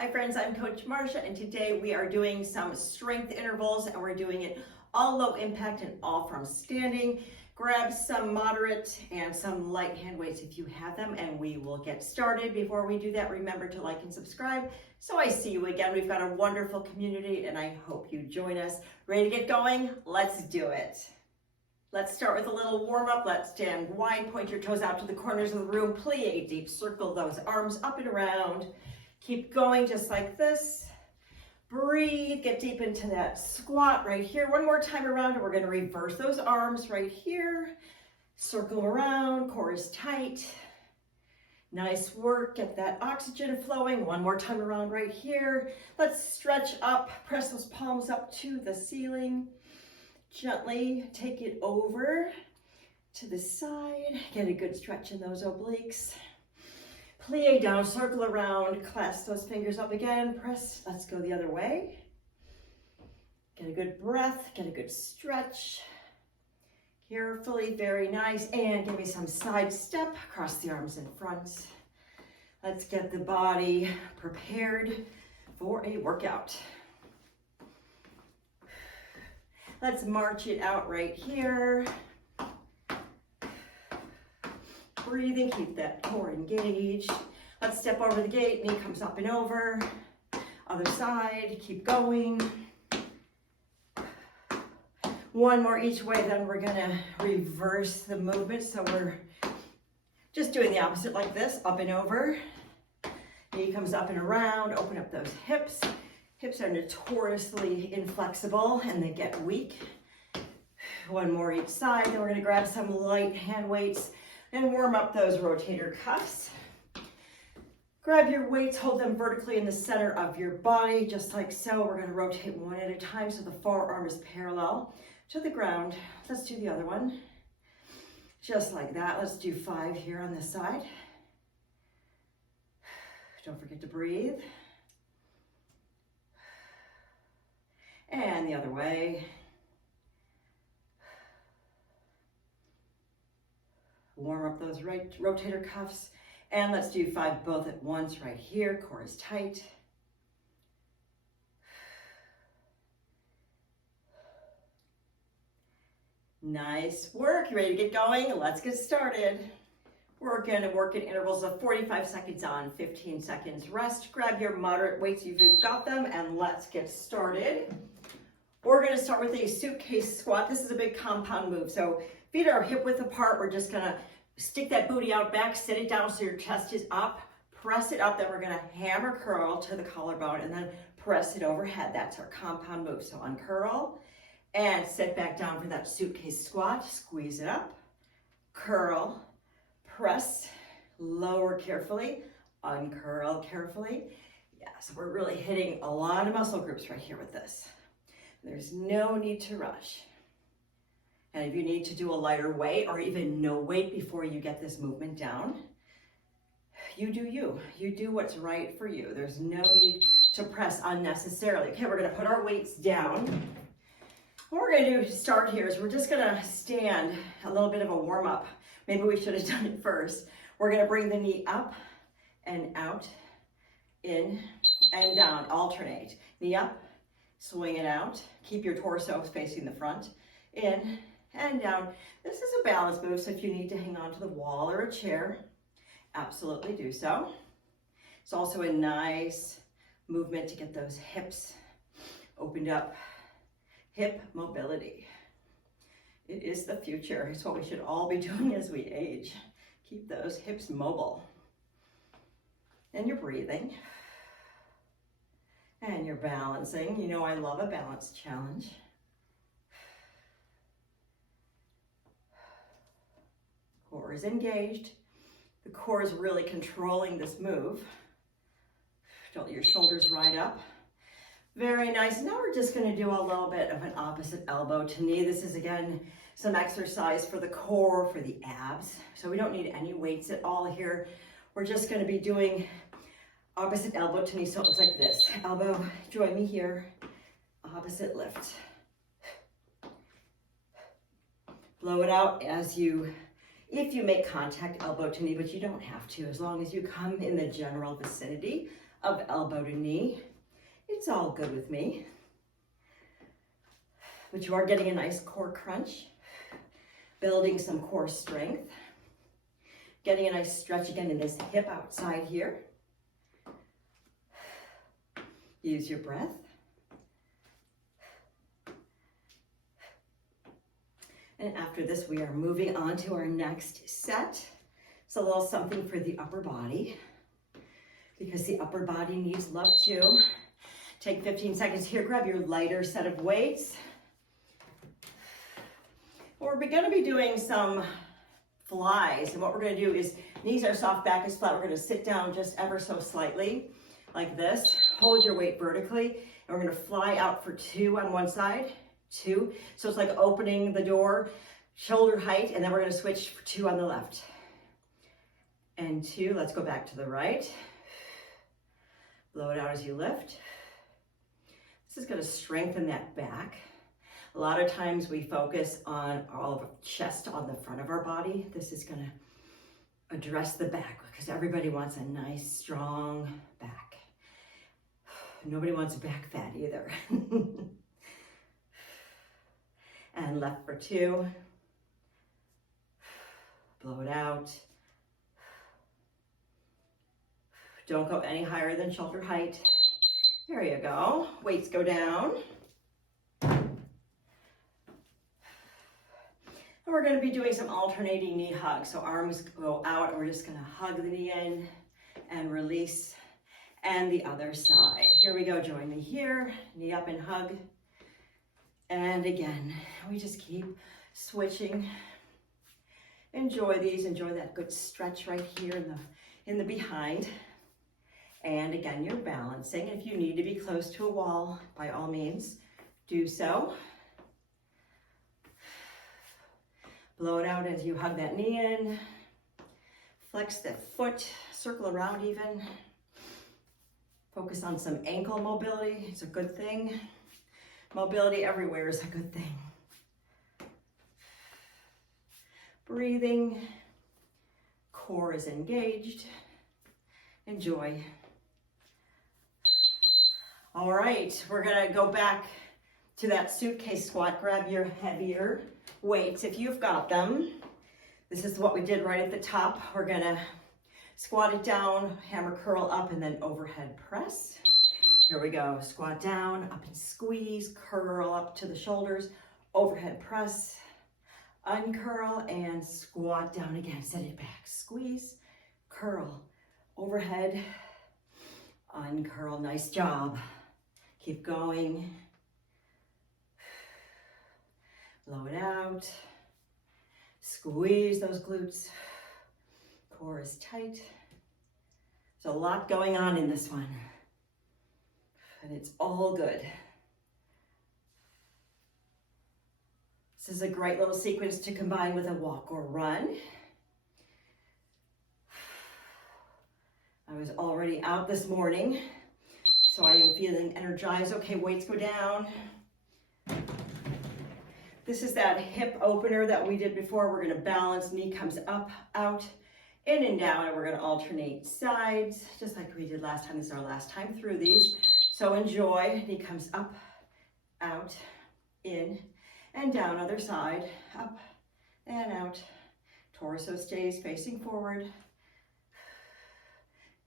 Hi friends, I'm Coach Marcia, and today we are doing some strength intervals, and we're doing it all low impact and all from standing. Grab some moderate and some light hand weights if you have them, and we will get started. Before we do that, remember to like and subscribe so I see you again. We've got a wonderful community and I hope you join us. Ready to get going? Let's do it. Let's start with a little warm up. Let's stand wide, point your toes out to the corners of the room, plie deep, circle those arms up and around. Keep going just like this. Breathe, get deep into that squat right here. One more time around, and we're gonna reverse those arms right here. Circle around, core is tight. Nice work, get that oxygen flowing. One more time around right here. Let's stretch up, press those palms up to the ceiling. Gently take it over to the side. Get a good stretch in those obliques. Plie down, circle around, clasp those fingers up again, press, let's go the other way. Get a good breath, get a good stretch. Carefully, very nice, and give me some side step, cross the arms in front. Let's get the body prepared for a workout. Let's march it out right here. Breathing, keep that core engaged. Let's step over the gate, knee comes up and over. Other side, keep going. One more each way, then we're gonna reverse the movement. So we're just doing the opposite like this, up and over. Knee comes up and around, open up those hips. Hips are notoriously inflexible and they get weak. One more each side, then we're gonna grab some light hand weights and warm up those rotator cuffs. Grab your weights, hold them vertically in the center of your body, just like so. We're gonna rotate one at a time so the forearm is parallel to the ground. Let's do the other one. Just like that. Let's do 5 here on this side. Don't forget to breathe. And the other way. Warm up those right rotator cuffs. And let's do 5 both at once right here. Core is tight. Nice work. You ready to get going? Let's get started. We're going to work in intervals of 45 seconds on, 15 seconds rest. Grab your moderate weights if you've got them, and let's get started. We're going to start with a suitcase squat. This is a big compound move. So feet are hip width apart. We're just going to stick that booty out back, sit it down so your chest is up, press it up. Then we're going to hammer curl to the collarbone and then press it overhead. That's our compound move. So uncurl and sit back down for that suitcase squat. Squeeze it up, curl, press, lower carefully, uncurl carefully. Yeah, so we're really hitting a lot of muscle groups right here with this. There's no need to rush. And if you need to do a lighter weight or even no weight before you get this movement down, you do you. You do what's right for you. There's no need to press unnecessarily. Okay, we're gonna put our weights down. What we're gonna do to start here is we're just gonna stand a little bit of a warm up. Maybe we should have done it first. We're gonna bring the knee up and out, in and down, alternate. Knee up, swing it out. Keep your torso facing the front, in and down. This is a balance move, so if you need to hang on to the wall or a chair, absolutely do so. It's also a nice movement to get those hips opened up. Hip mobility. It is the future. It's what we should all be doing as we age. Keep those hips mobile. And you're breathing. And you're balancing. You know I love a balance challenge. Core is engaged. The core is really controlling this move. Don't let your shoulders ride up. Very nice. Now we're just going to do a little bit of an opposite elbow to knee. This is, again, some exercise for the core, for the abs. So we don't need any weights at all here. We're just going to be doing opposite elbow to knee. So it looks like this. Elbow, join me here. Opposite lift. Blow it out as you if you make contact elbow to knee, but you don't have to, as long as you come in the general vicinity of elbow to knee. It's all good with me. But you are getting a nice core crunch, building some core strength, getting a nice stretch again in this hip outside here. Use your breath. And after this, we are moving on to our next set. It's a little something for the upper body, because the upper body needs love too. Take 15 seconds here, grab your lighter set of weights. We're gonna be doing some flies, and what we're gonna do is, knees are soft, back is flat. We're gonna sit down just ever so slightly, like this. Hold your weight vertically, and we're gonna fly out for 2 on one side, 2. So it's like opening the door, shoulder height, and then we're gonna switch for 2 on the left. And 2, let's go back to the right. Blow it out as you lift. This is gonna strengthen that back. A lot of times we focus on all of the chest on the front of our body. This is gonna address the back, because everybody wants a nice, strong back. Nobody wants back fat either. And left for 2. Blow it out. Don't go any higher than shoulder height. There you go. Weights go down. And we're going to be doing some alternating knee hugs. So arms go out, and we're just going to hug the knee in and release. And the other side. Here we go. Join me here. Knee up and hug. And again, we just keep switching. Enjoy these. Enjoy that good stretch right here in the behind. And again, you're balancing. If you need to be close to a wall, by all means, do so. Blow it out as you hug that knee in. Flex that foot, circle around even. Focus on some ankle mobility. It's a good thing. Mobility everywhere is a good thing. Breathing. Core is engaged. Enjoy. All right, we're gonna go back to that suitcase squat. Grab your heavier weights if you've got them. This is what we did right at the top. We're gonna squat it down, hammer curl up, and then overhead press. Here we go. Squat down, up and squeeze, curl up to the shoulders, overhead press, uncurl, and squat down again. Set it back. Squeeze, curl, overhead, uncurl. Nice job. Keep going. Blow it out. Squeeze those glutes. Core is tight. There's a lot going on in this one. And it's all good. This is a great little sequence to combine with a walk or run. I was already out this morning, so I am feeling energized. Okay, weights go down. This is that hip opener that we did before. We're gonna balance, knee comes up, out, in and down, and we're gonna alternate sides, just like we did last time. This is our last time through these. So enjoy. Knee comes up, out, in, and down. Other side, up and out. Torso stays facing forward.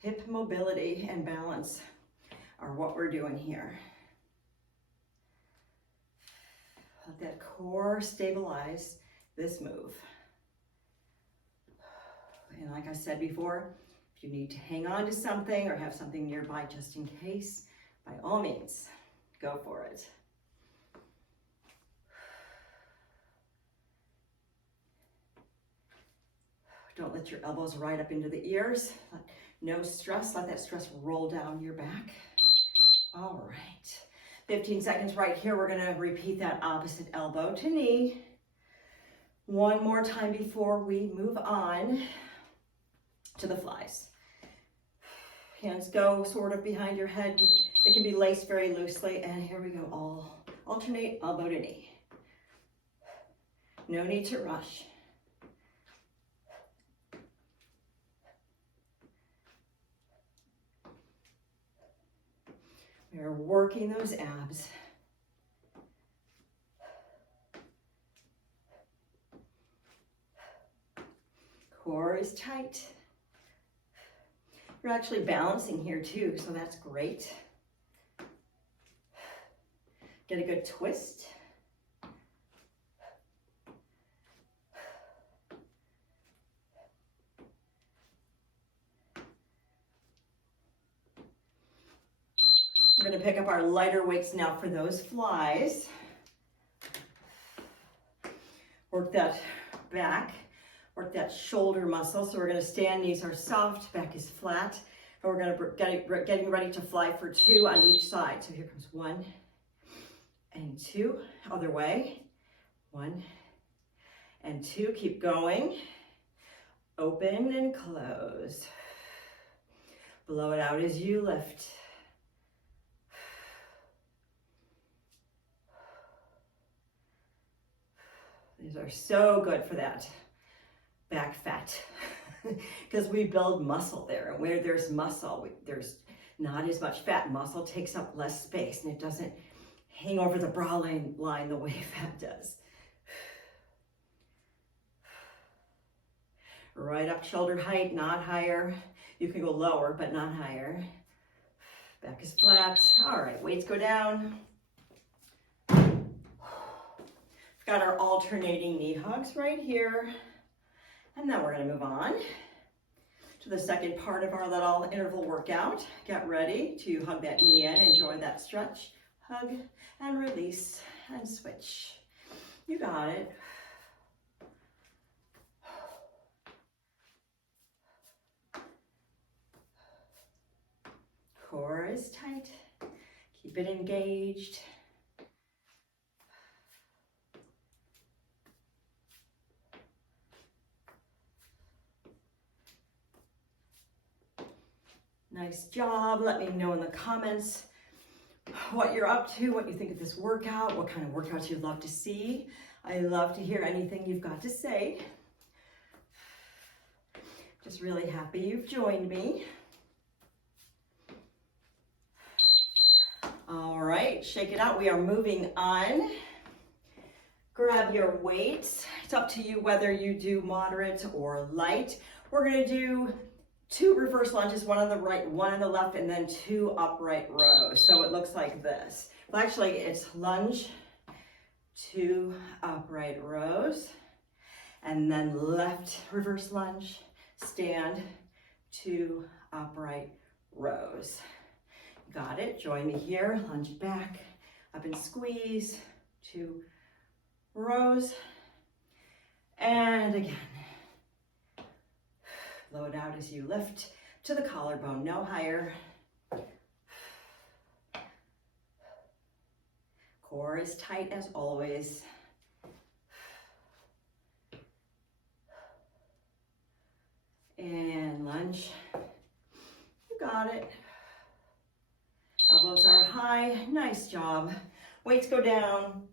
Hip mobility and balance are what we're doing here. Let that core stabilize this move. And like I said before, if you need to hang on to something or have something nearby just in case, by all means, go for it. Don't let your elbows right up into the ears. No stress. Let that stress roll down your back. All right. 15 seconds right here. We're going to repeat that opposite elbow to knee. One more time before we move on to the flies. Hands go sort of behind your head. They can be laced very loosely. And here we go. Alternate elbow to knee. No need to rush. We're working those abs. Core is tight. You're actually balancing here too, so that's great. Get a good twist. We're going to pick up our lighter weights now for those flies. Work that back, work that shoulder muscle. So we're going to stand, knees are soft, back is flat. And we're going to getting ready to fly for 2 on each side. So here comes 1 and 2, other way. 1 and 2, keep going. Open and close. Blow it out as you lift. These are so good for that back fat because we build muscle there, and where there's muscle, there's not as much fat. Muscle takes up less space and it doesn't hang over the brow line the way fat does. Right up shoulder height, not higher. You can go lower, but not higher. Back is flat. All right, weights go down. Got our alternating knee hugs right here. And now we're going to move on to the second part of our little interval workout. Get ready to hug that knee in, enjoy that stretch, hug and release and switch. You got it. Core is tight. Keep it engaged. Nice job. Let me know in the comments what you're up to, what you think of this workout, what kind of workouts you'd love to see. I love to hear anything you've got to say. Just really happy you've joined me. All right, shake it out. We are moving on. Grab your weights. It's up to you whether you do moderate or light. We're going to do 2 reverse lunges, 1 on the right, 1 on the left, and then 2 upright rows. So it looks like this. Well, actually, it's lunge, 2 upright rows, and then left reverse lunge, stand, 2 upright rows. Got it? Join me here. Lunge back, up and squeeze, 2 rows, and again. Blow it out as you lift to the collarbone, no higher. Core is tight as always. And lunge. You got it. Elbows are high. Nice job. Weights go down.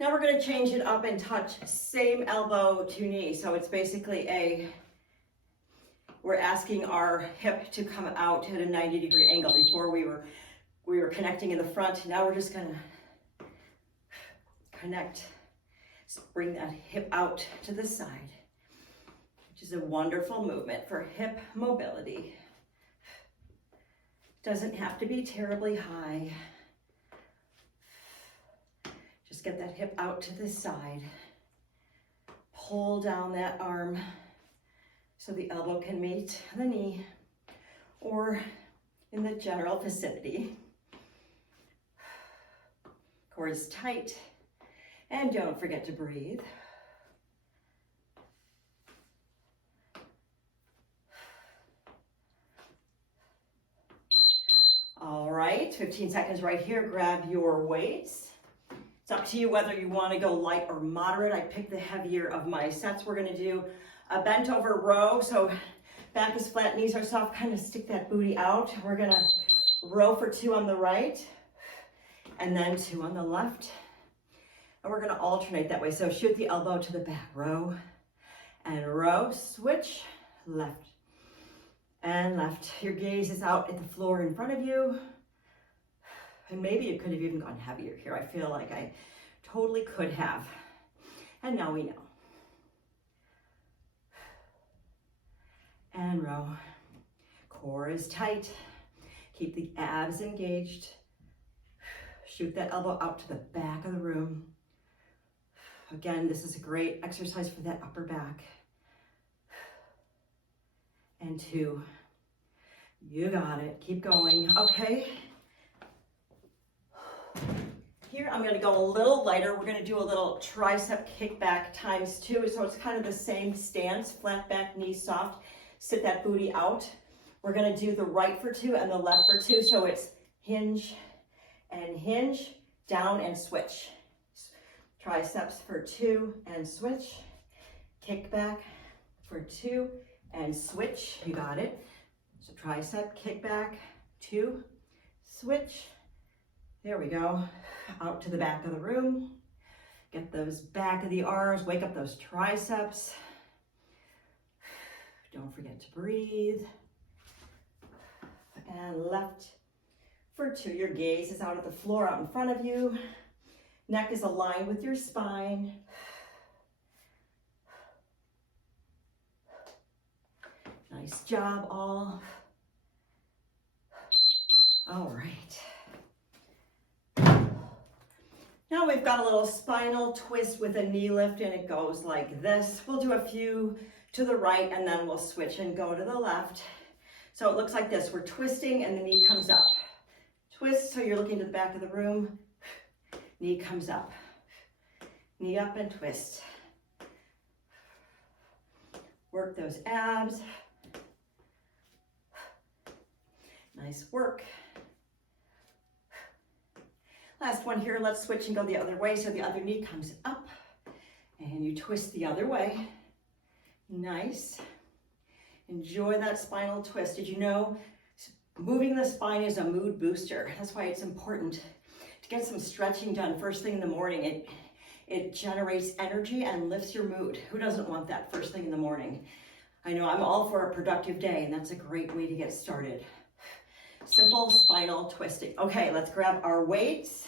Now we're going to change it up and touch same elbow to knee. So it's basically we're asking our hip to come out at a 90-degree angle. Before we were connecting in the front. Now we're just going to connect, bring that hip out to the side, which is a wonderful movement for hip mobility. Doesn't have to be terribly high. Just get that hip out to the side. Pull down that arm so the elbow can meet the knee or in the general vicinity. Core is tight, and don't forget to breathe. All right, 15 seconds right here. Grab your weights. It's up to you whether you want to go light or moderate. I picked the heavier of my sets. We're going to do a bent over row. So back is flat, knees are soft. Kind of stick that booty out. We're going to row for 2 on the right and then 2 on the left. And we're going to alternate that way. So shoot the elbow to the back. Row and row. Switch. Left and left. Your gaze is out at the floor in front of you. And maybe it could have even gone heavier here. I feel like I totally could have. And now we know. And row. Core is tight. Keep the abs engaged. Shoot that elbow out to the back of the room. Again, this is a great exercise for that upper back. And 2. You got it. Keep going. Okay. Here I'm going to go a little lighter. We're going to do a little tricep kickback ×2. So it's kind of the same stance, flat back, knees soft. Sit that booty out. We're going to do the right for 2 and the left for 2. So it's hinge, down and switch. Triceps for 2 and switch. Kickback for 2 and switch. You got it. So tricep, kickback, 2, switch. There we go. Out to the back of the room. Get those back of the arms. Wake up those triceps. Don't forget to breathe. And left for 2. Your gaze is out at the floor, out in front of you. Neck is aligned with your spine. Nice job, all. All right. Now we've got a little spinal twist with a knee lift, and it goes like this. We'll do a few to the right, and then we'll switch and go to the left. So it looks like this. We're twisting, and the knee comes up. Twist, so you're looking to the back of the room. Knee comes up. Knee up and twist. Work those abs. Nice work. Last one here, let's switch and go the other way. So the other knee comes up and you twist the other way. Nice. Enjoy that spinal twist. Did you know moving the spine is a mood booster? That's why it's important to get some stretching done first thing in the morning. It generates energy and lifts your mood. Who doesn't want that first thing in the morning? I know I'm all for a productive day, and that's a great way to get started. Simple spinal twisting. Okay, let's grab our weights.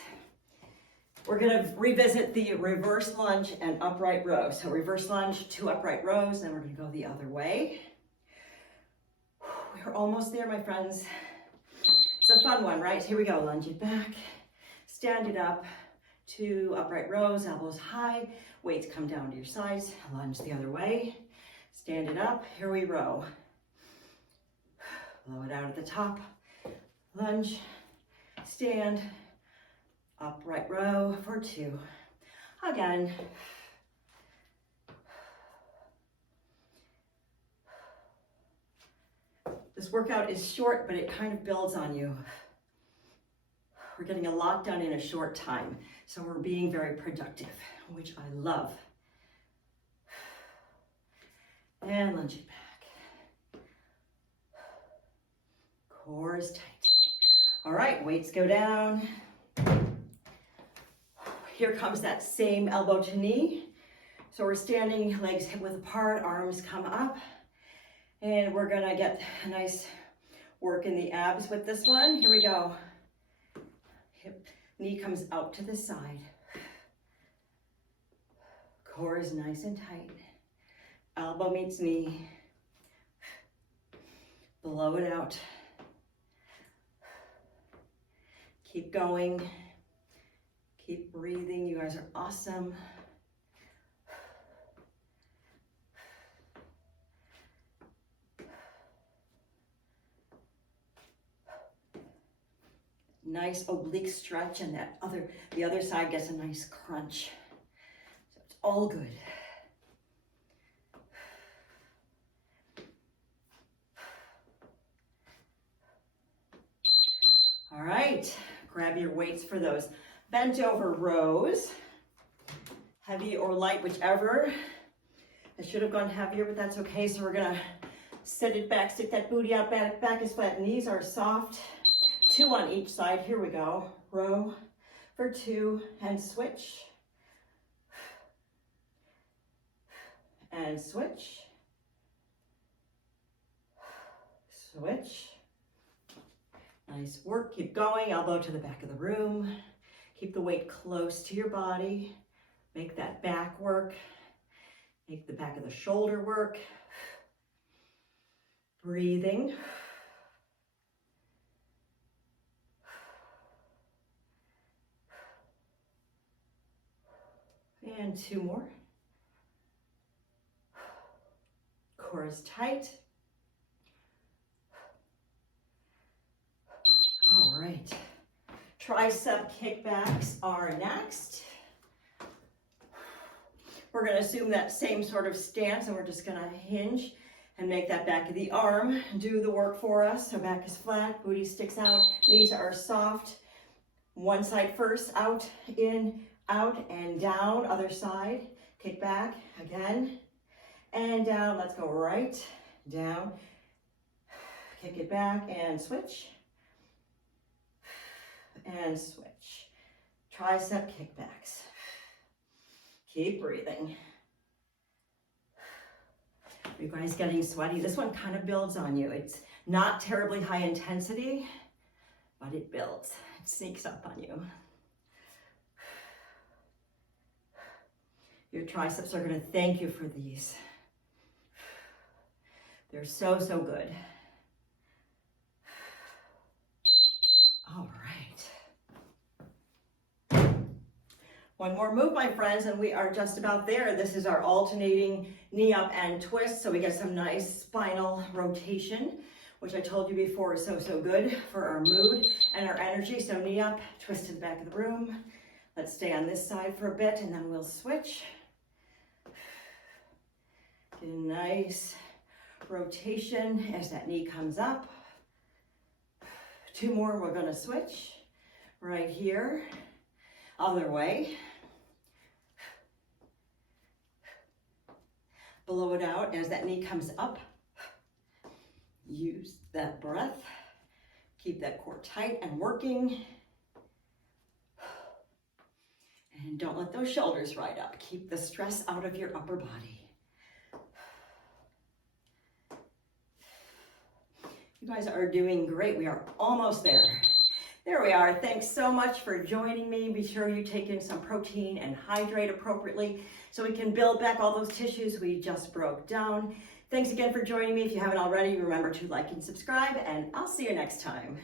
We're gonna revisit the reverse lunge and upright row. So reverse lunge, 2 upright rows, then we're gonna go the other way. We're almost there, my friends. It's a fun one, right? Here we go, lunge it back, stand it up, 2 upright rows, elbows high, weights come down to your sides, lunge the other way, stand it up, here we row. Blow it out at the top. Lunge, stand, upright row for 2. Again. This workout is short, but it kind of builds on you. We're getting a lot done in a short time, so we're being very productive, which I love. And lunge it back. Core is tight. All right, weights go down. Here comes that same elbow to knee. So we're standing, legs hip width apart, arms come up. And we're gonna get a nice work in the abs with this one. Here we go. Hip, knee comes out to the side. Core is nice and tight. Elbow meets knee. Blow it out. Keep going. Keep breathing. You guys are awesome. Nice oblique stretch, and the other side gets a nice crunch. So it's all good. All right, grab your weights for those bent over rows. Heavy or light, whichever. I should have gone heavier, but that's okay. So we're gonna sit it back, stick that booty out, back is flat, knees are soft. 2 on each side, here we go. Row for 2 and switch. And switch. switch. Nice work, keep going, elbow to the back of the room. Keep the weight close to your body. Make that back work. Make the back of the shoulder work. Breathing. And 2 more. Core is tight. All right. Tricep kickbacks are next. We're going to assume that same sort of stance, and we're just going to hinge and make that back of the arm do the work for us. So back is flat, booty sticks out, knees are soft. One side first, out, in, out, and down. Other side, kick back, again, and down. Let's go right, down, kick it back, and switch, and switch. Tricep kickbacks. Keep breathing. You guys getting sweaty? This one kind of builds on you. It's not terribly high intensity, but it builds. It sneaks up on you. Your triceps are going to thank you for these. They're so, so good. All right. One more move, my friends, and we are just about there. This is our alternating knee up and twist, so we get some nice spinal rotation, which I told you before is so, so good for our mood and our energy. So knee up, twist to the back of the room. Let's stay on this side for a bit, and then we'll switch. Get a nice rotation as that knee comes up. 2 more, we're gonna switch right here. Other way. Blow it out as that knee comes up. Use that breath. Keep that core tight and working. And don't let those shoulders ride up. Keep the stress out of your upper body. You guys are doing great. We are almost there. There we are. Thanks so much for joining me. Be sure you take in some protein and hydrate appropriately so we can build back all those tissues we just broke down. Thanks again for joining me. If you haven't already, remember to like and subscribe, and I'll see you next time.